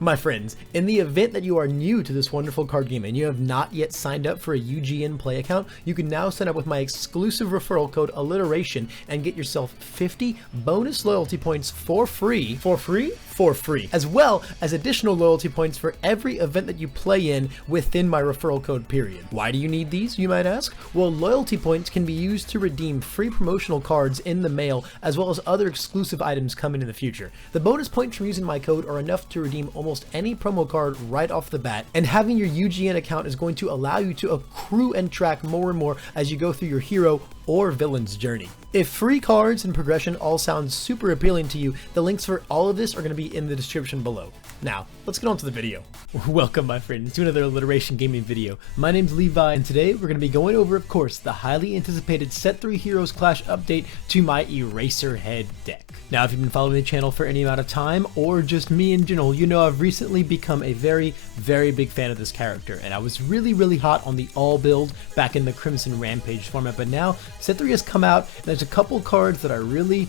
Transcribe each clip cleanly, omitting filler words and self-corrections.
My friends, in the event that you are new to this wonderful card game and you have not yet signed up for a UGN Play account, you can now sign up with my exclusive referral code Alliteration and get yourself 50 bonus loyalty points for free, as well as additional loyalty points for every event that you play in within my referral code period. Why do you need these, you might ask? Well, loyalty points can be used to redeem free promotional cards in the mail, as well as other exclusive items coming in the future. The bonus points from using my code are enough to redeem almost any promo card right off the bat, and having your UGN account is going to allow you to accrue and track more and more as you go through your hero or villain's journey. If free cards and progression all sound super appealing to you, the links for all of this are going to be in the description below. Now, let's get on to the video. Welcome, my friends, to another Alliteration gaming video. My name's Levi, and today we're going to be going over, of course, the highly anticipated Set 3 Heroes Clash update to my Eraserhead deck. Now, if you've been following the channel for any amount of time, or just me in general, you know I've recently become a very big fan of this character, and I was really hot on the all build back in the Crimson Rampage format, but now Set 3 has come out, and there's a couple cards that I really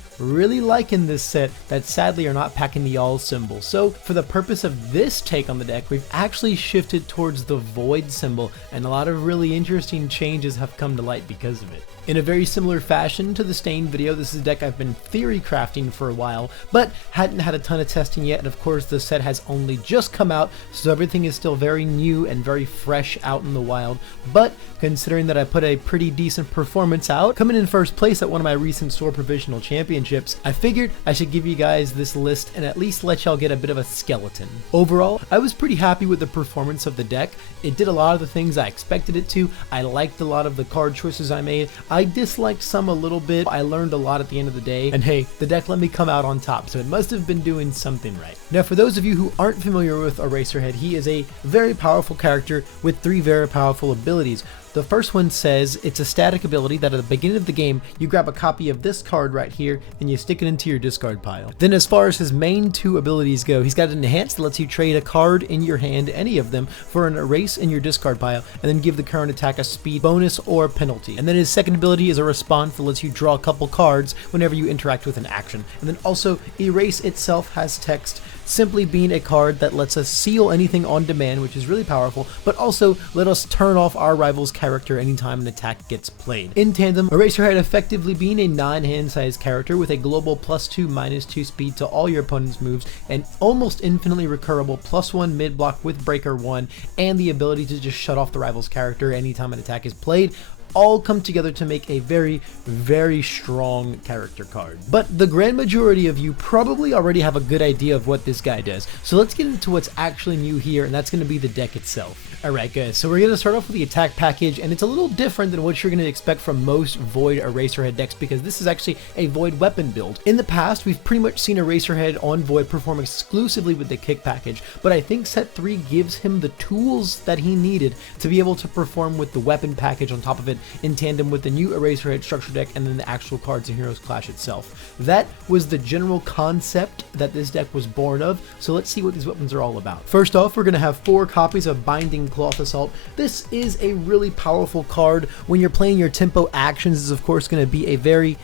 like in this set that sadly are not packing the all symbol. So for the purpose of this take on the deck, we've actually shifted towards the void symbol, and a lot of really interesting changes have come to light because of it. In a very similar fashion to the Stain video, this is a deck I've been theory crafting for a while, but hadn't had a ton of testing yet, and of course the set has only just come out, so everything is still very new and very fresh out in the wild. But considering that I put a pretty decent performance out, coming in first place at one of my recent store Provisional Championships, I figured I should give you guys this list and at least let y'all get a bit of a skeleton. Overall, I was pretty happy with the performance of the deck. It did a lot of the things I expected it to. I liked a lot of the card choices I made. I disliked some a little bit. I learned a lot at the end of the day, and hey, the deck let me come out on top, so it must have been doing something right. Now, for those of you who aren't familiar with Eraserhead, he is a very powerful character with 3 very powerful abilities. The first one says it's a static ability that at the beginning of the game, you grab a copy of this card right here and you stick it into your discard pile. Then as far as his main 2 abilities go, he's got an enhance that lets you trade a card in your hand, any of them, for an erase in your discard pile, and then give the current attack a speed bonus or penalty. And then his second ability is a response that lets you draw a couple cards whenever you interact with an action. And then also, erase itself has text, simply being a card that lets us seal anything on demand, which is really powerful, but also let us turn off our rival's character anytime an attack gets played. In tandem, Eraserhead effectively being a 9-hand sized character with a global +2/-2 speed to all your opponent's moves, and almost infinitely recurrable +1 mid block with breaker 1, and the ability to just shut off the rival's character anytime an attack is played, all come together to make a very strong character card. But the grand majority of you probably already have a good idea of what this guy does, so let's get into what's actually new here, and that's going to be the deck itself. Alright guys, so we're going to start off with the attack package, and it's a little different than what you're going to expect from most Void Eraserhead decks because this is actually a Void weapon build. In the past, we've pretty much seen Eraserhead on Void perform exclusively with the kick package, but I think Set 3 gives him the tools that he needed to be able to perform with the weapon package on top of it, in tandem with the new Eraserhead structure deck and then the actual cards in Heroes Clash itself. That was the general concept that this deck was born of, so let's see what these weapons are all about. First off, we're going to have 4 copies of Binding Cloth Assault. This is a really powerful card. When you're playing your tempo actions, this is of course going to be a very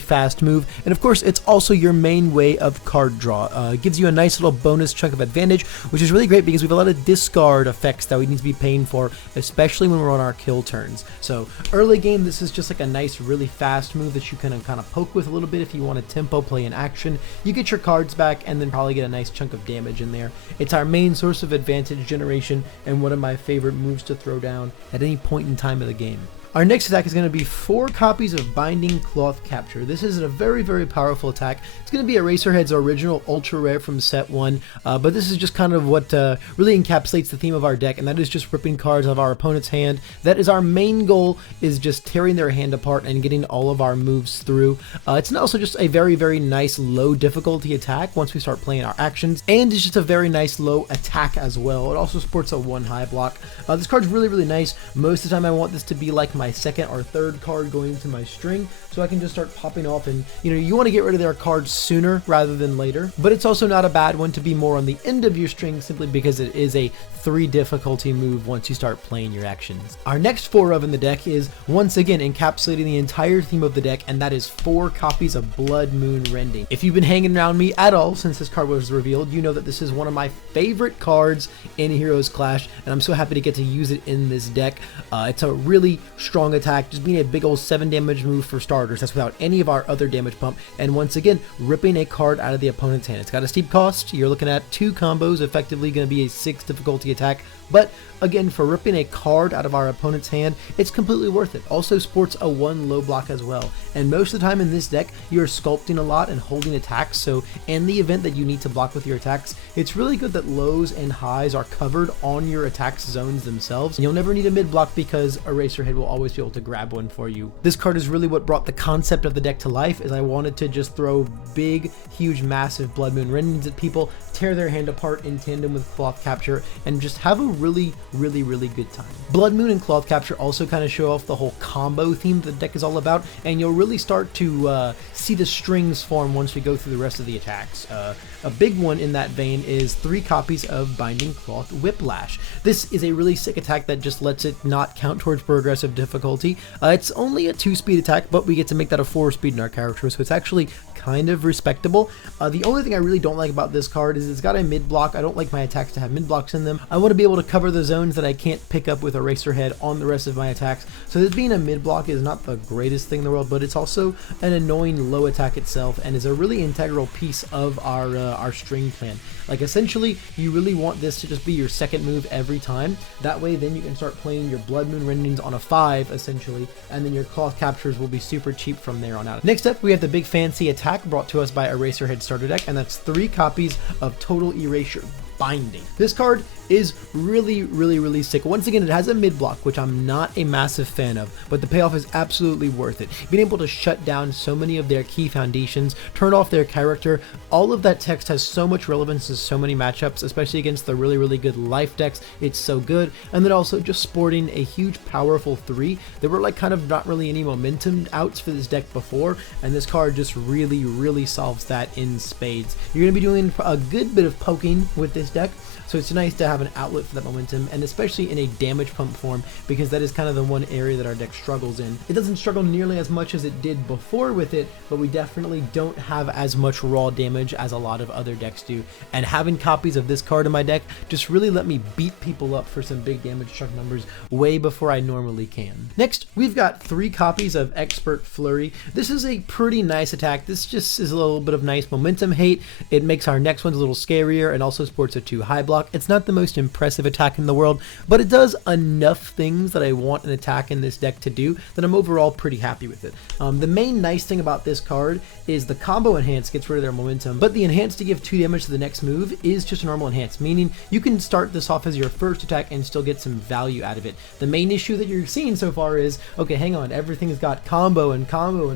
fast move, and of course it's also your main way of card draw. It gives you a nice little bonus chunk of advantage, which is really great because we have a lot of discard effects that we need to be paying for, especially when we're on our kill turns. So early game, this is just like a nice really fast move that you can kind of poke with a little bit if you want to tempo play in action. You get your cards back and then probably get a nice chunk of damage in there. It's our main source of advantage generation and one of my favorite moves to throw down at any point in time of the game. Our next attack is going to be 4 copies of Binding Cloth Capture. This is a very powerful attack. It's going to be Eraserhead's original ultra rare from set 1, but this is just kind of what really encapsulates the theme of our deck, and that is just ripping cards out of our opponent's hand. That is our main goal, is just tearing their hand apart and getting all of our moves through. It's also just a very nice low difficulty attack once we start playing our actions, and it's just a very nice low attack as well. It also sports a 1 high block. This card's really nice. Most of the time I want this to be like my my second or third card going into my string, so I can just start popping off. And you want to get rid of their cards sooner rather than later, but it's also not a bad one to be more on the end of your string, simply because it is a 3 difficulty move once you start playing your actions. Our next 4 of in the deck is once again encapsulating the entire theme of the deck, and that is 4 copies of Blood Moon Rending. If you've been hanging around me at all since this card was revealed, you know that this is one of my favorite cards in Heroes Clash, and I'm so happy to get to use it in this deck. It's a really strong attack, just being a big old 7 damage move for starters. That's without any of our other damage pump, and once again ripping a card out of the opponent's hand. It's got a steep cost. You're looking at 2 combos, effectively going to be a 6 difficulty attack, but again, for ripping a card out of our opponent's hand, it's completely worth it. Also sports a 1 low block as well, and most of the time in this deck you're sculpting a lot and holding attacks, so in the event that you need to block with your attacks, it's really good that lows and highs are covered on your attack zones themselves, and you'll never need a mid block because Eraserhead will always be able to grab one for you. This card is really what brought the concept of the deck to life, as I wanted to just throw big, huge, massive Blood Moon Rendings at people, tear their hand apart in tandem with Cloth Capture, and just have a really good time. Blood Moon and Cloth Capture also kind of show off the whole combo theme the deck is all about, and you'll really start to see the strings form once we go through the rest of the attacks. A big one in that vein is 3 copies of Binding Cloth Whiplash. This is a really sick attack that just lets it not count towards progressive difficulty. It's only a 2-speed attack, but we get to make that a 4-speed in our character, so it's actually kind of respectable. The only thing I really don't like about this card is it's got a mid block. I don't like my attacks to have mid blocks in them. I want to be able to cover the zones that I can't pick up with Eraserhead on the rest of my attacks. So this being a mid block is not the greatest thing in the world, but it's also an annoying low attack itself, and is a really integral piece of our string plan. Like, essentially, you really want this to just be your second move every time. That way, then you can start playing your Blood Moon Rendings on a 5, essentially, and then your Cloth Captures will be super cheap from there on out. Next up, we have the big fancy attack brought to us by Eraserhead Starter Deck, and that's 3 copies of Total Erasure Binding. This card is really sick. Once again, it has a mid block, which I'm not a massive fan of, but the payoff is absolutely worth it. Being able to shut down so many of their key foundations, turn off their character, all of that text has so much relevance to so many matchups, especially against the really good life decks. It's so good. And then also just sporting a huge powerful 3. There were like kind of not really any momentum outs for this deck before, and this card just really solves that in spades. You're going to be doing a good bit of poking with this deck, so it's nice to have an outlet for that momentum, and especially in a damage pump form, because that is kind of the one area that our deck struggles in. It doesn't struggle nearly as much as it did before with it, but we definitely don't have as much raw damage as a lot of other decks do, and having copies of this card in my deck just really let me beat people up for some big damage chunk numbers way before I normally can. Next, we've got 3 copies of Expert Flurry. This is a pretty nice attack. This just is a little bit of nice momentum hate. It makes our next ones a little scarier, and also sports a 2 high block. It's not the most impressive attack in the world, but it does enough things that I want an attack in this deck to do that I'm overall pretty happy with it. The main nice thing about this card is the combo enhance gets rid of their momentum, but the enhance to give 2 damage to the next move is just a normal enhance, meaning you can start this off as your first attack and still get some value out of it. The main issue that you're seeing so far is, okay, hang on, everything's got combo and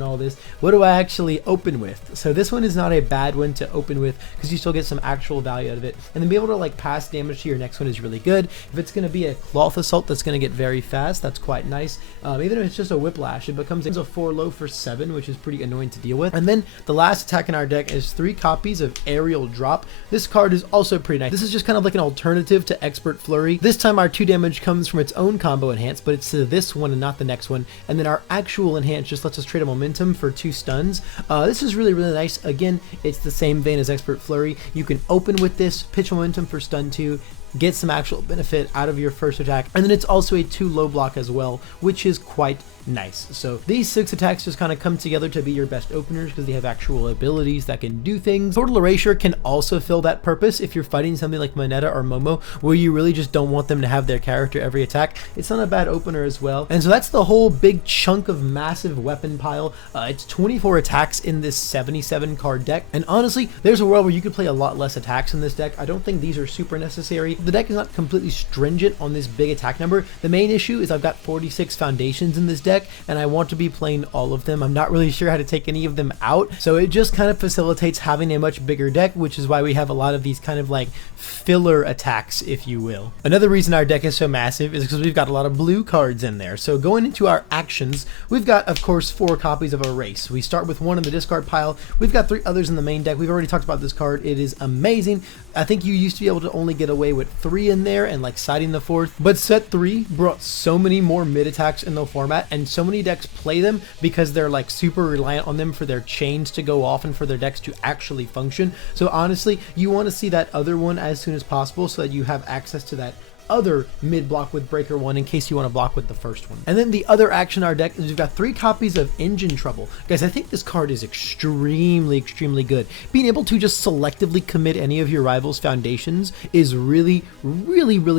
all this. What do I actually open with? So this one is not a bad one to open with, because you still get some actual value out of it, and then be able to like pass damage to your next one is really good. If it's going to be a Cloth Assault that's going to get very fast, that's quite nice. Even if it's just a Whiplash, it becomes a 4 low for 7, which is pretty annoying to deal with. And then the last attack in our deck is 3 copies of Aerial Drop. This card is also pretty nice. This is just kind of like an alternative to Expert Flurry. This time our 2 damage comes from its own combo enhance, but it's to this one and not the next one. And then our actual enhance just lets us trade a momentum for 2 stuns. This is really nice. Again, it's the same vein as Expert Flurry. You can open with this, pitch momentum for stun 2, get some actual benefit out of your first attack, and then it's also a 2 low block as well, which is quite nice. So these 6 attacks just kind of come together to be your best openers because they have actual abilities that can do things. Total Erasure can also fill that purpose if you're fighting something like Moneta or Momo, where you really just don't want them to have their character every attack. It's not a bad opener as well. And so that's the whole big chunk of massive weapon pile. It's 24 attacks in this 77 card deck, and honestly, there's a world where you could play a lot less attacks in this deck. I don't think these are super necessary. The deck is not completely stringent on this big attack number. The main issue is I've got 46 foundations in this deck, deck and I want to be playing all of them. I'm not really sure how to take any of them out, so it just kind of facilitates having a much bigger deck, which is why we have a lot of these kind of like filler attacks, if you will. Another reason our deck is so massive is because we've got a lot of blue cards in there. So going into our actions, we've got, of course, 4 copies of Erase. We start with 1 in the discard pile. We've got 3 others in the main deck. We've already talked about this card. It is amazing. I think you used to be able to only get away with 3 in there and like siding the 4th, but set 3 brought so many more mid attacks in the format, and so many decks play them because they're like super reliant on them for their chains to go off and for their decks to actually function. So honestly, you want to see that other one as soon as possible so that you have access to that other mid block with Breaker 1 in case you want to block with the first one. And then the other action in our deck is we've got 3 copies of Engine Trouble. Guys, I think this card is extremely good. Being able to just selectively commit any of your rivals' foundations is really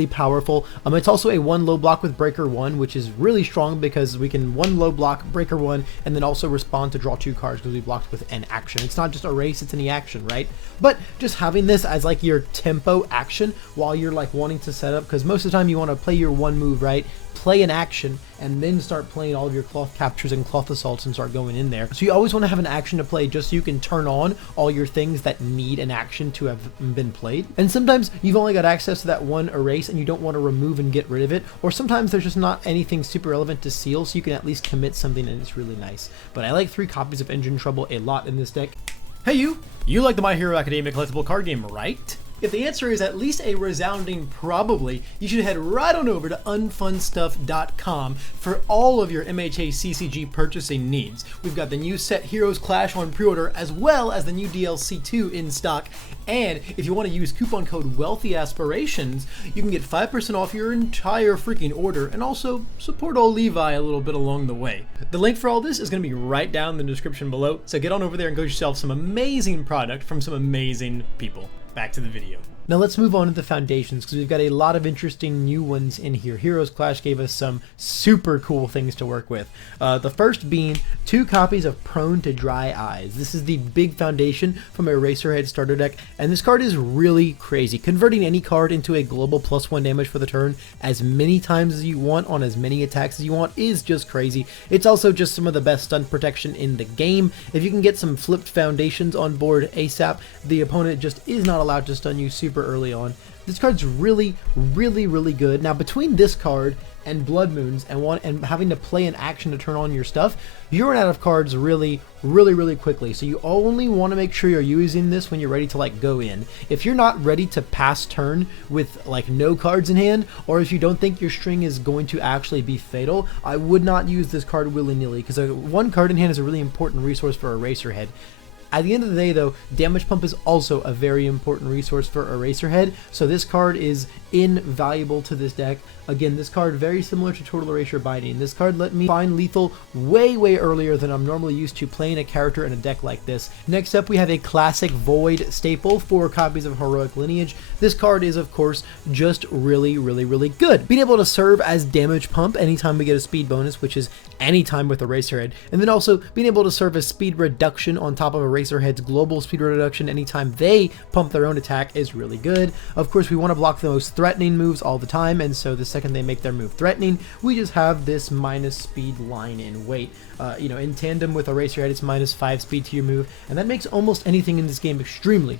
powerful. It's also a 1 low block with Breaker 1, which is really strong because we can 1 low block, Breaker 1, and then also respond to draw 2 cards because we blocked with an action. It's not just Erase, it's any action, right? But just having this as like your tempo action while you're like wanting to set up, because most of the time you want to play your 1 move, right? Play an action and then start playing all of your cloth captures and cloth assaults and start going in there. So you always want to have an action to play just so you can turn on all your things that need an action to have been played. And sometimes you've only got access to that 1 Erase and you don't want to remove and get rid of it, or sometimes there's just not anything super relevant to seal, so you can at least commit something and it's really nice. But I like 3 copies of Engine Trouble a lot in this deck. Hey you like the My Hero Academia collectible card game, right? If the answer is at least a resounding probably, you should head right on over to unfunstuff.com for all of your MHA CCG purchasing needs. We've got the new set Heroes Clash on pre-order, as well as the new DLC 2 in stock. And if you want to use coupon code Wealthy Aspirations, you can get 5% off your entire freaking order and also support old Levi a little bit along the way. The link for all this is going to be right down in the description below, so get on over there and go get yourself some amazing product from some amazing people. Back to the video. Now let's move on to the foundations, because we've got a lot of interesting new ones in here. Heroes Clash gave us some super cool things to work with. The first being 2 copies of Prone to Dry Eyes. This is the big foundation from a Eraserhead starter deck, and this card is really crazy. Converting any card into a global +1 damage for the turn as many times as you want on as many attacks as you want is just crazy. It's also just some of the best stun protection in the game. If you can get some flipped foundations on board ASAP, the opponent just is not allowed to stun you super early on. This card's really good. Now between this card and Blood Moons and having to play an action to turn on your stuff, you run out of cards really quickly. So you only want to make sure you're using this when you're ready to like go in. If you're not ready to pass turn with like no cards in hand, or if you don't think your string is going to actually be fatal, I would not use this card willy-nilly, because 1 card in hand is a really important resource for Eraserhead. At the end of the day though, Damage Pump is also a very important resource for Eraserhead, so this card is invaluable to this deck. Again, this card very similar to Total Erasure Binding. This card let me find lethal way earlier than I'm normally used to playing a character in a deck like this. Next up we have a classic Void staple, 4 copies of Heroic Lineage. This card is of course just really good. Being able to serve as Damage Pump anytime we get a speed bonus, which is anytime with Eraserhead, and then also being able to serve as speed reduction on top of Eraserhead's global speed reduction anytime they pump their own attack is really good. Of course, we want to block the most threatening moves all the time, and so the second they make their move threatening, we just have this minus speed line in weight. In tandem with Eraserhead, it's -5 speed to your move, and that makes almost anything in this game extremely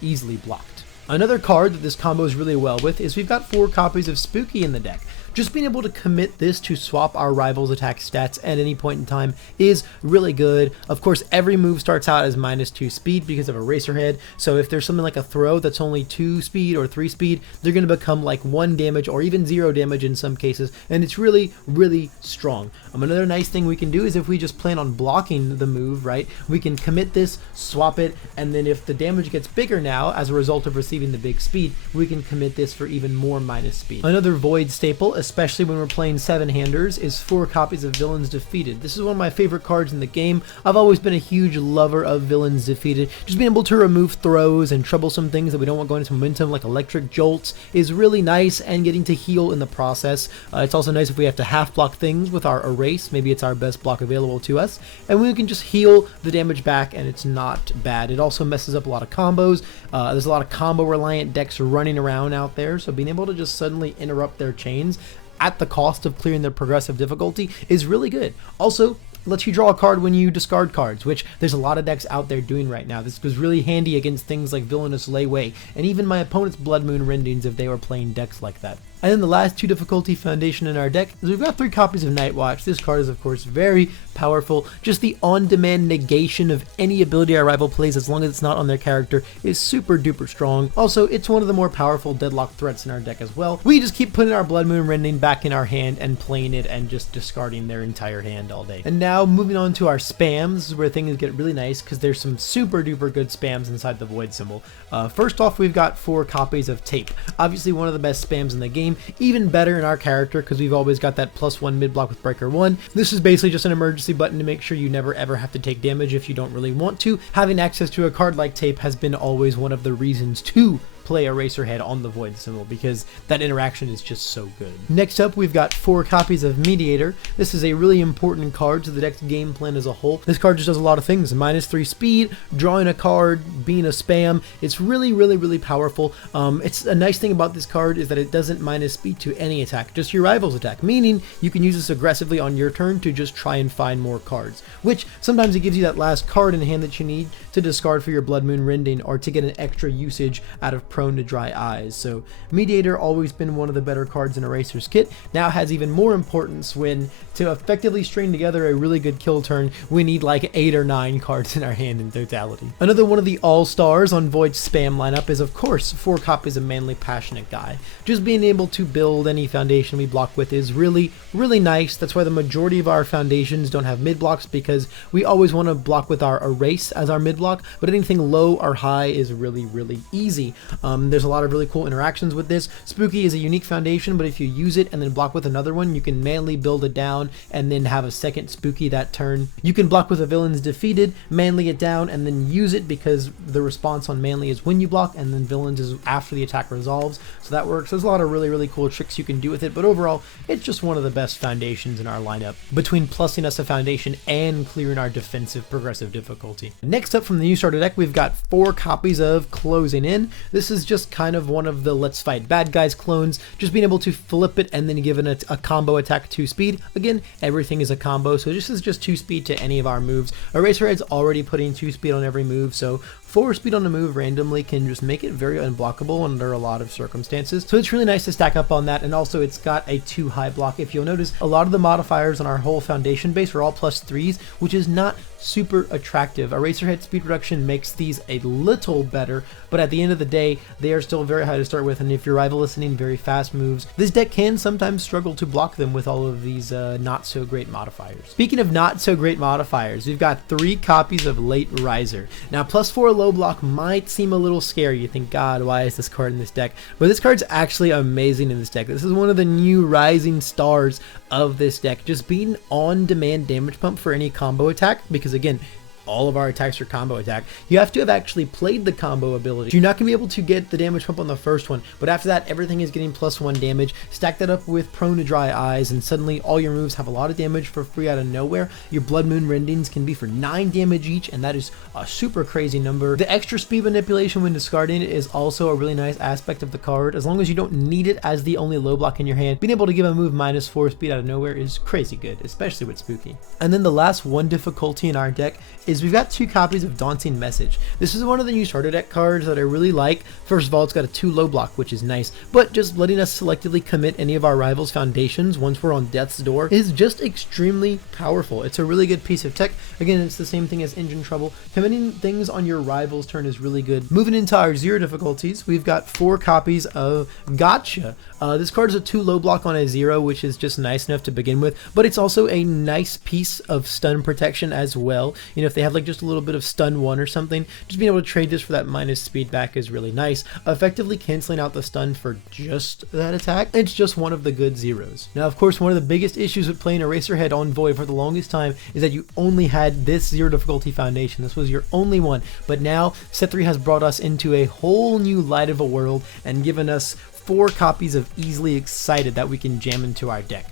easily blocked. Another card that this combos really well with is we've got 4 copies of Spooky in the deck. Just being able to commit this to swap our rival's attack stats at any point in time is really good. Of course, every move starts out as -2 speed because of Eraserhead, so if there's something like a throw that's only 2 speed or 3 speed, they're going to become like 1 damage or even 0 damage in some cases, and it's really strong. Another nice thing we can do is if we just plan on blocking the move, right, we can commit this, swap it, and then if the damage gets bigger now as a result of receiving the big speed, we can commit this for even more minus speed. Another Void staple, especially when we're playing 7-handers, is 4 copies of Villains Defeated. This is one of my favorite cards in the game. I've always been a huge lover of Villains Defeated. Just being able to remove throws and troublesome things that we don't want going into momentum, like electric jolts, is really nice, and getting to heal in the process. It's also nice if we have to half block things with our Erase. Maybe it's our best block available to us, and we can just heal the damage back, and it's not bad. It also messes up a lot of combos. There's a lot of combo reliant decks running around out there, so being able to just suddenly interrupt their chains at the cost of clearing the progressive difficulty is really good. Also, lets you draw a card when you discard cards, which there's a lot of decks out there doing right now. This goes really handy against things like Villainous Layway, and even my opponent's Blood Moon Rendings if they were playing decks like that. And then the last 2 difficulty foundation in our deck is we've got 3 copies of Night Watch. This card is of course very powerful. Just the on-demand negation of any ability our rival plays as long as it's not on their character is super duper strong. Also, it's one of the more powerful deadlock threats in our deck as well. We just keep putting our Blood Moon Rending back in our hand and playing it and just discarding their entire hand all day. And now moving on to our spams, this is where things get really nice because there's some super duper good spams inside the Void symbol. First off, we've got 4 copies of Tape. Obviously one of the best spams in the game. Even better in our character because we've always got that +1 mid block with Breaker 1. This is basically just an emergency button to make sure you never ever have to take damage if you don't really want to. Having access to a card like Tape has been always one of the reasons to play Eraserhead on the Void symbol because that interaction is just so good. Next up, we've got 4 copies of Mediator. This is a really important card to the deck's game plan as a whole. This card just does a lot of things. -3 speed, drawing a card, being a spam. It's really powerful. It's a nice thing about this card is that it doesn't minus speed to any attack, just your rival's attack, meaning you can use this aggressively on your turn to just try and find more cards, which sometimes it gives you that last card in hand that you need to discard for your Blood Moon Rending or to get an extra usage out of Prone to Dry Eyes. So Mediator always been one of the better cards in Eraser's kit. Now has even more importance when to effectively string together a really good kill turn we need like 8 or 9 cards in our hand in totality. Another one of the all-stars on Void's spam lineup is of course 4 copies of Manly Passionate Guy. Just being able to build any foundation we block with is really nice. That's why the majority of our foundations don't have mid blocks because we always want to block with our Erase as our mid block, but anything low or high is really easy. There's a lot of really cool interactions with this. Spooky is a unique foundation, but if you use it and then block with another one, you can manly build it down and then have a second Spooky that turn. You can block with a villain's defeated, manly it down, and then use it because the response on manly is when you block, and then villains is after the attack resolves. So that works. There's a lot of really cool tricks you can do with it, but overall, it's just one of the best foundations in our lineup, between plussing us a foundation and clearing our defensive progressive difficulty. Next up from the new starter deck, we've got 4 copies of Closing In. This is just kind of one of the Let's Fight Bad Guys clones, just being able to flip it and then give it a combo attack 2 speed. Again, everything is a combo, so this is just 2 speed to any of our moves. Eraserhead's already putting 2 speed on every move, so 4 speed on a move randomly can just make it very unblockable under a lot of circumstances. So it's really nice to stack up on that, and also it's got a 2 high block. If you'll notice, a lot of the modifiers on our whole foundation base are all +3s, which is not super attractive. Eraserhead speed reduction makes these a little better, but at the end of the day, they are still very high to start with, and if your rival is sending very fast moves, this deck can sometimes struggle to block them with all of these not so great modifiers. Speaking of not so great modifiers, we've got 3 copies of Late Riser. Now, +4 low block might seem a little scary. You think, God, why is this card in this deck? But this card's actually amazing in this deck. This is one of the new rising stars of this deck, just being on-demand damage pump for any combo attack, because again, all of our attacks are combo attack. You have to have actually played the combo ability. You're not going to be able to get the damage pump on the first one, but after that, everything is getting +1 damage. Stack that up with Prone to Dry Eyes, and suddenly all your moves have a lot of damage for free out of nowhere. Your Blood Moon Rendings can be for 9 damage each, and that is a super crazy number. The extra speed manipulation when discarding it is also a really nice aspect of the card. As long as you don't need it as the only low block in your hand, being able to give a move -4 speed out of nowhere is crazy good, especially with Spooky. And then the last 1 difficulty in our deck is we've got 2 copies of Daunting Message. This is one of the new starter deck cards that I really like. First of all, it's got a 2 low block, which is nice, but just letting us selectively commit any of our rivals' foundations once we're on death's door is just extremely powerful. It's a really good piece of tech. Again, it's the same thing as Engine Trouble. Committing things on your rival's turn is really good. Moving into our 0 difficulties, we've got 4 copies of Gotcha. This card is a 2 low block on a 0, which is just nice enough to begin with, but it's also a nice piece of stun protection as well. You know, if they have like just a little bit of stun 1 or something, just being able to trade this for that minus speed back is really nice, effectively canceling out the stun for just that attack. It's just one of the good 0s. Now, of course, one of the biggest issues with playing Eraserhead on Void for the longest time is that you only had this 0 difficulty foundation. This was your only one, but now Set 3 has brought us into a whole new light of a world and given us 4 copies of Easily Excited that we can jam into our deck.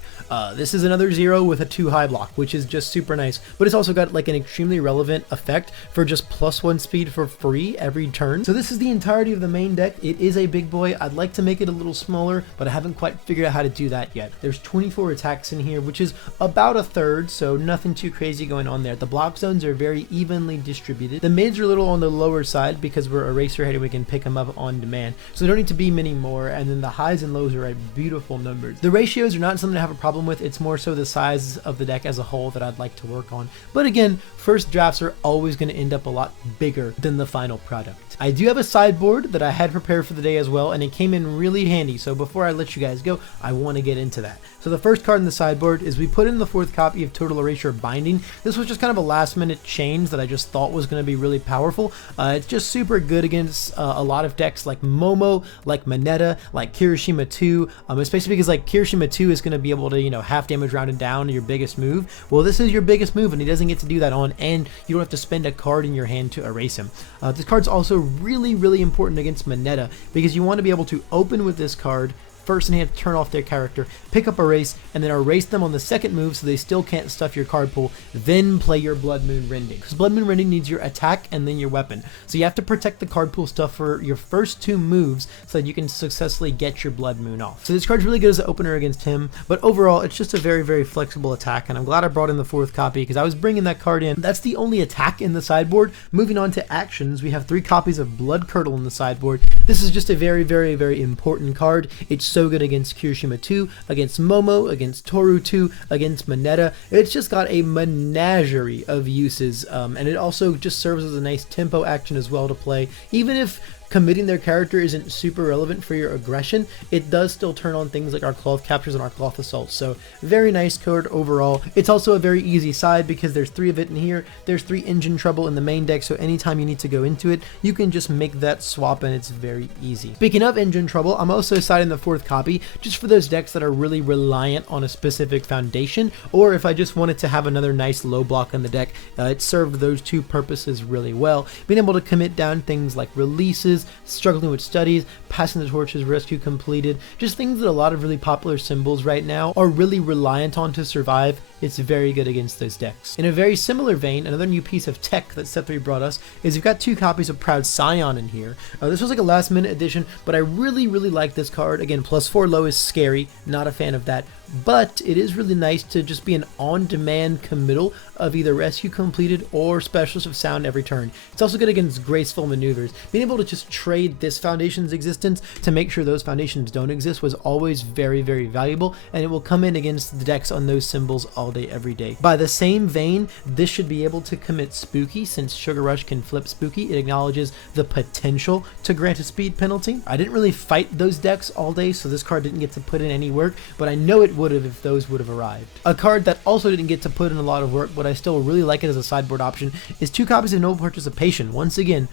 This is another 0 with a 2 high block, which is just super nice, but it's also got like an extremely relevant relevant effect for just +1 speed for free every turn. So this is the entirety of the main deck. It is a big boy. I'd like to make it a little smaller, but I haven't quite figured out how to do that yet. There's 24 attacks in here, which is about a third, so nothing too crazy going on there. The block zones are very evenly distributed. The mids are a little on the lower side because we're eraser headed, we can pick them up on demand. So there don't need to be many more, and then the highs and lows are at beautiful numbers. The ratios are not something to have a problem with. It's more so the size of the deck as a whole that I'd like to work on. But again, first drafts are always going to end up a lot bigger than the final product. I do have a sideboard that I had prepared for the day as well, and it came in really handy. So before I let you guys go, I want to get into that. So the first card in the sideboard is we put in the 4th copy of Total Erasure Binding. This was just kind of a last minute change that I just thought was going to be really powerful. It's just super good against a lot of decks like Momo, like Moneta, like Kirishima 2. It's basically because like Kirishima 2 is going to be able to, you know, half damage rounded down your biggest move. Well, this is your biggest move and he doesn't get to do that on, and you don't have to spend a card in your hand to erase him. This card's also really important against Moneta because you want to be able to open with this card first and you have to turn off their character, pick up Erase, and then erase them on the second move so they still can't stuff your card pool, then play your Blood Moon Rending. Because Blood Moon Rending needs your attack and then your weapon. So you have to protect the card pool stuff for your first 2 moves so that you can successfully get your Blood Moon off. So this card's really good as an opener against him, but overall it's just a very flexible attack, and I'm glad I brought in the 4th copy because I was bringing that card in. That's the only attack in the sideboard. Moving on to actions, we have 3 copies of Blood Curdle in the sideboard. This is just a very important card. It's so good against Kirishima 2, against Momo, against Toru 2, against Moneta. It's just got a menagerie of uses, and it also just serves as a nice tempo action as well to play. Even if committing their character isn't super relevant for your aggression, it does still turn on things like our cloth captures and our cloth assaults. So very nice card overall. It's also a very easy side because there's 3 of it in here. There's 3 engine trouble in the main deck, so anytime you need to go into it, you can just make that swap and it's very easy. Speaking of engine trouble, I'm also siding the 4th copy just for those decks that are really reliant on a specific foundation, or if I just wanted to have another nice low block in the deck. It served those 2 purposes really well. Being able to commit down things like releases, struggling with studies, passing the torches, rescue completed, just things that a lot of really popular symbols right now are really reliant on to survive. It's very good against those decks. In a very similar vein, another new piece of tech that Set 3 brought us is we've got 2 copies of Proud Scion in here. This was like a last minute addition, but I really like this card. Again, +4 low is scary, not a fan of that, but it is really nice to just be an on-demand committal of either rescue completed or Specialist of Sound every turn. It's also good against graceful maneuvers. Being able to just trade this foundation's existence to make sure those foundations don't exist was always very valuable, and it will come in against the decks on those symbols all day, every day. By the same vein, this should be able to commit Spooky. Since Sugar Rush can flip Spooky, it acknowledges the potential to grant a speed penalty. I didn't really fight those decks all day, so this card didn't get to put in any work, but I know it would have if those would have arrived. A card that also didn't get to put in a lot of work, but I still really like it as a sideboard option, is 2 copies of Noble Participation. Once again,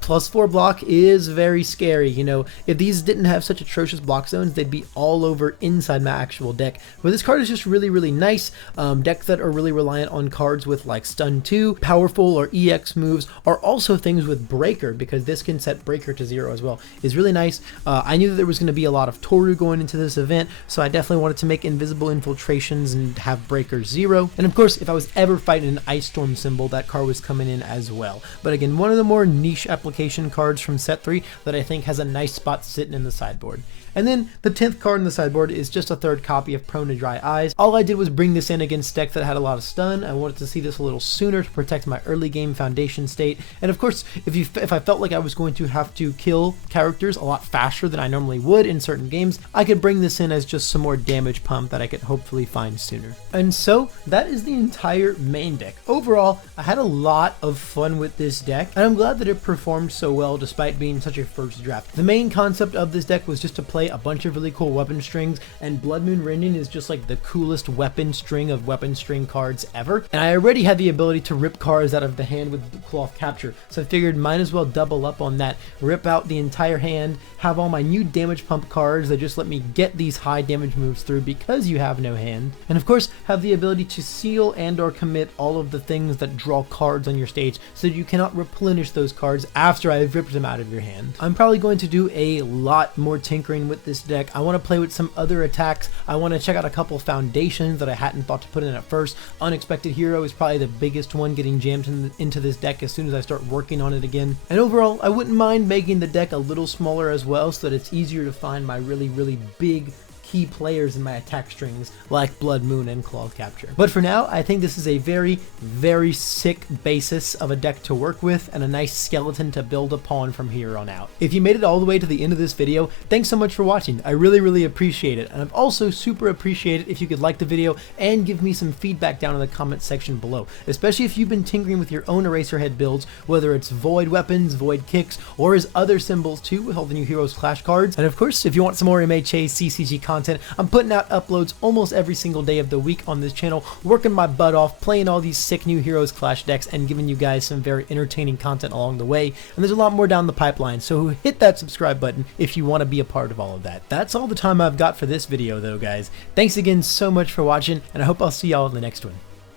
+4 block is very scary. You know, if these didn't have such atrocious block zones, they'd be all over inside my actual deck. But this card is just really nice. Decks that are really reliant on cards with like Stun 2, powerful or EX moves, are also things with Breaker, because this can set Breaker to 0 as well, is really nice. I knew that there was going to be a lot of Toru going into this event, so I definitely wanted to make invisible infiltrations and have Breaker 0. And of course, if I was ever fighting an Ice Storm symbol, that card was coming in as well. But again, one of the more niche applications cards from Set 3 that I think has a nice spot sitting in the sideboard. And then the 10th card in the sideboard is just a 3rd copy of Prone to Dry Eyes. All I did was bring this in against decks that had a lot of stun. I wanted to see this a little sooner to protect my early game foundation state. And of course, if I felt like I was going to have to kill characters a lot faster than I normally would in certain games, I could bring this in as just some more damage pump that I could hopefully find sooner. And so that is the entire main deck. Overall, I had a lot of fun with this deck, and I'm glad that it performed so well despite being such a first draft. The main concept of this deck was just to play a bunch of really cool weapon strings, and Blood Moon Rending is just like the coolest weapon string of weapon string cards ever. And I already had the ability to rip cards out of the hand with Cloth Capture, so I figured might as well double up on that, rip out the entire hand, have all my new damage pump cards that just let me get these high damage moves through because you have no hand, and of course have the ability to seal and or commit all of the things that draw cards on your stage so that you cannot replenish those cards after I've ripped them out of your hand. I'm probably going to do a lot more tinkering fun with this deck. I want to play with some other attacks. I want to check out a couple foundations that I hadn't thought to put in at first. Unexpected Hero is probably the biggest one getting jammed into this deck as soon as I start working on it again. And overall, I wouldn't mind making the deck a little smaller as well so that it's easier to find my really big key players in my attack strings like Blood Moon and Claw Capture. But for now, I think this is a very sick basis of a deck to work with and a nice skeleton to build upon from here on out. If you made it all the way to the end of this video, thanks so much for watching. I really appreciate it. And I'd also super appreciate it if you could like the video and give me some feedback down in the comment section below, especially if you've been tinkering with your own Eraserhead builds, whether it's Void weapons, Void kicks, or as other symbols too with all the new Heroes Clash cards. And of course, if you want some more MHA CCG content, I'm putting out uploads almost every single day of the week on this channel, working my butt off, playing all these sick new Heroes Clash decks, and giving you guys some very entertaining content along the way. And there's a lot more down the pipeline, so hit that subscribe button if you want to be a part of all of that. That's all the time I've got for this video though, guys. Thanks again so much for watching, and I hope I'll see y'all in the next one.